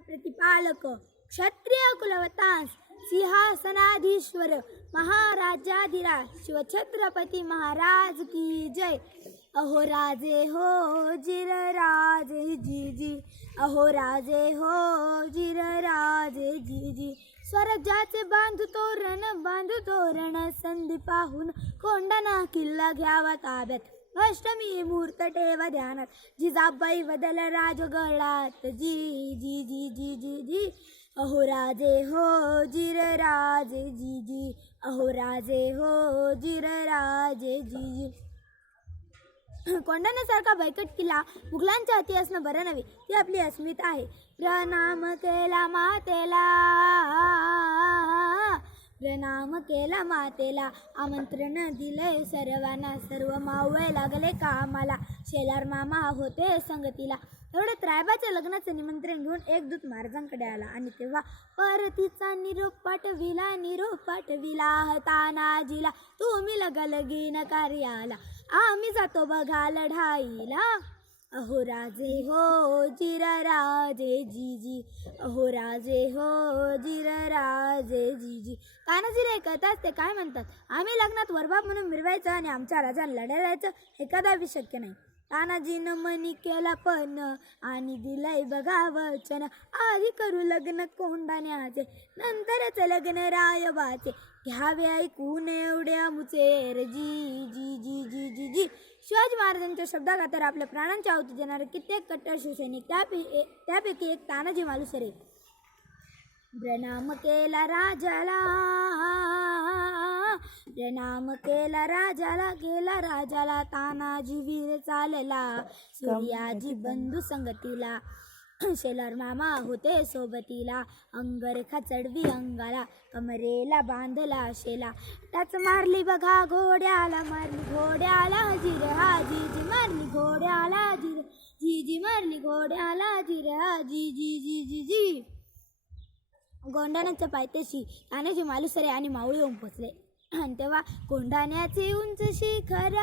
प्रतिपालक क्षत्रिय कुलवतांस सिंहासनाधीश्वर महाराजाधिराज शिवछत्रपती महाराज की जय. अहो राजे हो जिर राजे जी जी. अहो राजे हो जिर राजे जी जी. स्वराज्याचे बांधू तोरण बांधू तोरण संधी पाहून कोंडाना किल्ला घ्यावा ताब्यात. अष्टमी मुहूर्त ठेवा ध्यानात. जिजाबाई बदल राजगडात जी जी जी जी जी जी. अहो राजे हो जिर राजे जी जी. अहो राजे हो जिर राजे जी जी. कोंडाण्यासारखा बैकट किल्ला मुघलांच्या हाती असणं बरं नव्हे. ती आपली अस्मिता आहे. प्रणाम केला मातेला. प्रणाम केला मातेला. आमंत्रण दिले सर्वांना. सर्व मावळे लागले कामाला. शेलार मामा होते संगतीला. एवढ्यात रायबाच्या लग्नाचं निमंत्रण घेऊन एक दूत महाराजांकडे आला आणि तेव्हा परतीचा निरोप पाठविला. निरोप पाठविला तानाजीला तुम्ही लगलगीन कार्याला. आम्ही जातो बघा लढाईला. अहो राजे हो जिरा राजे जी जी अहो राजे हो जिरा राजे जी जी कानाजी रे कळतात असते काय म्हणतात? आम्ही लग्नात वरबाप म्हणून मिरवायचं आणि आमच्या राजा लढायचं हे कदापि शक्य नाही. तानाजीनं मनी केला पण आणि दिलंय बघा वचन. आधी करू लग्न कोंडाण्याचे नंतरच लग्न रायबाचे. घ्यावे ऐकून एवढ्या मुचेर. जी जी जी जी जी जी. शिवाजी महाराजांच्या शब्दाखातर आपल्या प्राणांची आहुती देणारे कित्येक कट्टर शिवसैनिक त्यापैकी त्यापैकी एक तानाजी मालुसरे. प्रणाम केला राजाला. प्रणाम केला राजाला गेला राजाला तानाजी वीर चालला. सूर्याजी बंधू संगतीला. शेलार मामा होते सोबतीला. अंगरेखा चढवी अंगाला कमरेला बांधला शेला. टच मारली बघा घोड्याला मारली घोड्याला जिर हा जी मारली घोड्याला जिर. जी जी मारली घोड्याला जिर हा जी जी जी. जी जी गोंडाण्याच्या पायथ्याशी. जी मालुसरे आणि मावळी येऊन पोचले. आणि तेव्हा कोंडाण्याचे उंच शिखर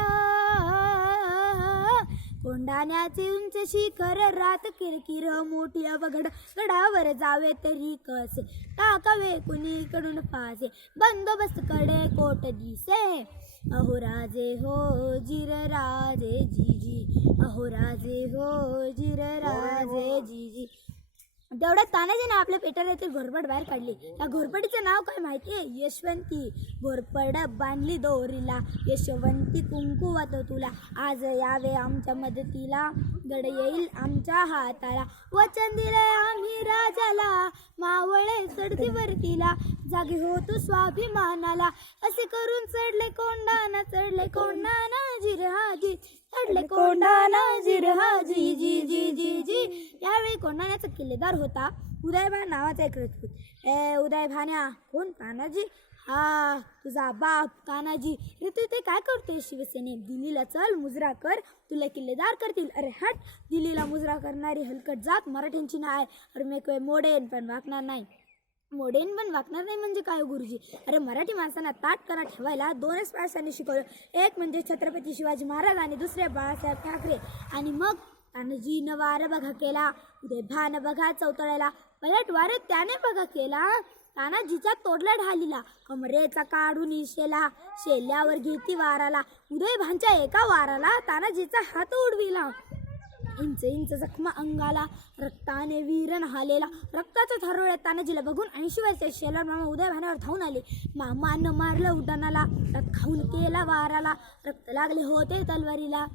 कोंडाण्याचे उंच शिखर रात किरकिर मोठी अवघड गडावर जावे तरी कसे? टाकावे कुणीकडून फासे बंदोबस्त कडे कोट दिसे. अहो राजे हो जिर राजे जी जी अहो राजे हो जिर राजे जी तेवढ्या तानाजीने आपल्या पेटाला येथील घोरपड बाहेर काढली. त्या घोरपडीचं नाव काय माहिती आहे? यशवंती. घोरपड बांधली दोरीला. यशवंती कुंकू वातो तुला. आज यावे आमच्या मदतीला. गड येईल आमच्या हाताला. वचन दिले आम्ही राजाला. मावळे चढती वरतीला. जागी हो तू स्वाभिमानाला. असे करून चढले कोंडाना चढले कोंडाना जिरहाजी चढले कोंडाना जिरहाजी जी जी जी जी यावेळी कोंडाण्याचा किल्लेदार होता उदयभान नावाचा एक राजपूत. ए उदय भान्या कोण? तानाजी. हा तुझा बाप तानाजी. रे तू ते काय करते शिवसेनेत? दिल्लीला चल मुजरा कर. तुला किल्लेदार करतील. अरे हट. दिल्लीला मुजरा करणारी हलकट जात मराठ्यांची नाही. अरे मी काही मोडेन पण वागणार नाही. मोडेन पण वागणार नाही म्हणजे काय हो गुरुजी? अरे मराठी माणसांना ताट करा ठेवायला दोनच माणसांनी शिकवलं. एक म्हणजे छत्रपती शिवाजी महाराज आणि दुसरे बाळासाहेब ठाकरे. आणि मग तानाजीनं वार बघा केला उदय भान बघा चौतळ्याला. पलट वारे त्याने बघा केला. तानाजीचा तोडला ढालीला. कमरेचा काढून इशेला शेल्यावर घेती वाराला. उदय भानच्या एका वाराला तानाजीचा हात उडविला. इंच इंच जखमा अंगाला रक्ताने वीरण हालेला रक्ताचा थरोळ्या तानाजीला बघून ऐंशी शिवायचे शेलार मामा उदय भाण्यावर धावून आले. मामानं मारलं उड्डाणाला रथ खाऊन केला वाराला रक्त लागले होते तलवारीला.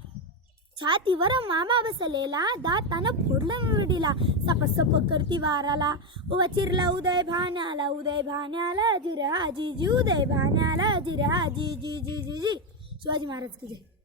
छातीवर मामा बसलेला दातानं फोडलं मुरडीला सप सप करती वाराला. उभा चिरला उदय भाण्याला उदय भाण्याला जिरा जी जी उदय भाण्याला जिरा जी जी जी जी जी शिवाजी महाराज की जय.